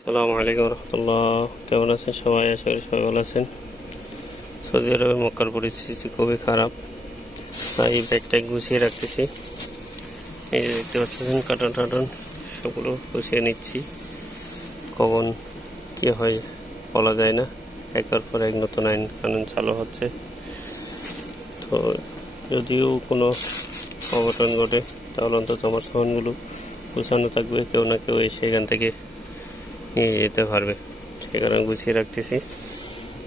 আসসালামু আলাইকুম রহমতুল্লাহ। কেমন আছেন সবাই? আশা করি সবাই ভালো আছেন। সৌদি আরবের মক্কার পরিস্থিতি খুবই খারাপ, তাই ব্যাগটা গুছিয়ে রাখতেছি। এই যে দেখতে পাচ্ছেন কার্টন টাটন সবগুলো গুছিয়ে নিচ্ছি। কখন কি হয় বলা যায় না, একের পর এক নতুন আইন কানুন চালু হচ্ছে। তো যদিও কোনো অঘটন ঘটে তাহলে অন্তত আমার সামানগুলো গুছানো থাকবে, কেউ না কেউ এসে এখান থেকে নিয়ে যেতে পারবে, সে কারণে গুছিয়ে রাখতেছি।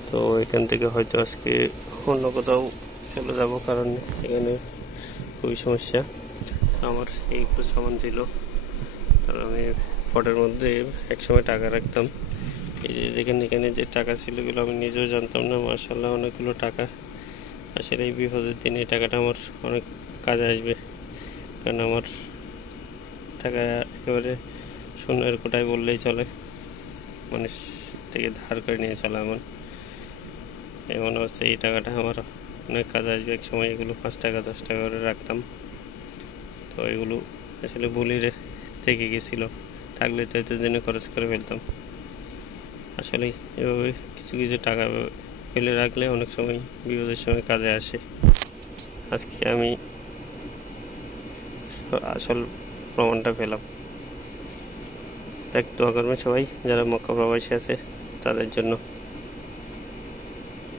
তো এখান থেকে হয়তো আজকে অন্য কোথাও চলে যাব, কারণ এখানে খুবই সমস্যা। আমার এই একটু সামান ছিল, কারণ আমি পটের মধ্যে একসময় টাকা রাখতাম। এই যে দেখেন এখানে যে টাকা ছিল এগুলো আমি নিজেও জানতাম না, মার্শাল্লাহ অনেকগুলো টাকা। আসলে এই বিপদের দিনে এই টাকাটা আমার অনেক কাজে আসবে, কারণ আমার টাকা একেবারে শূন্যের কোটায় বললেই চলে, মানুষ থেকে ধার করে নিয়ে চলা এমন অবস্থা। এই টাকাটা আমার অনেক কাজে আসবে এক সময়। এগুলো 5 টাকা 10 টাকা করে রাখতাম, তো এগুলো আসলে ভুলই থেকে গেছিলো, থাকলে তো এত দিনে খরচ করে ফেলতাম। আসলে এভাবে কিছু কিছু টাকা ফেলে রাখলে অনেক সময় বিপদের সময় কাজে আসে। আজকে আমি আসল প্রমাণটা পেলাম। দেখ, দোয়া করবেন সবাই যারা মক্কা প্রবাসী আছে তাদের জন্য।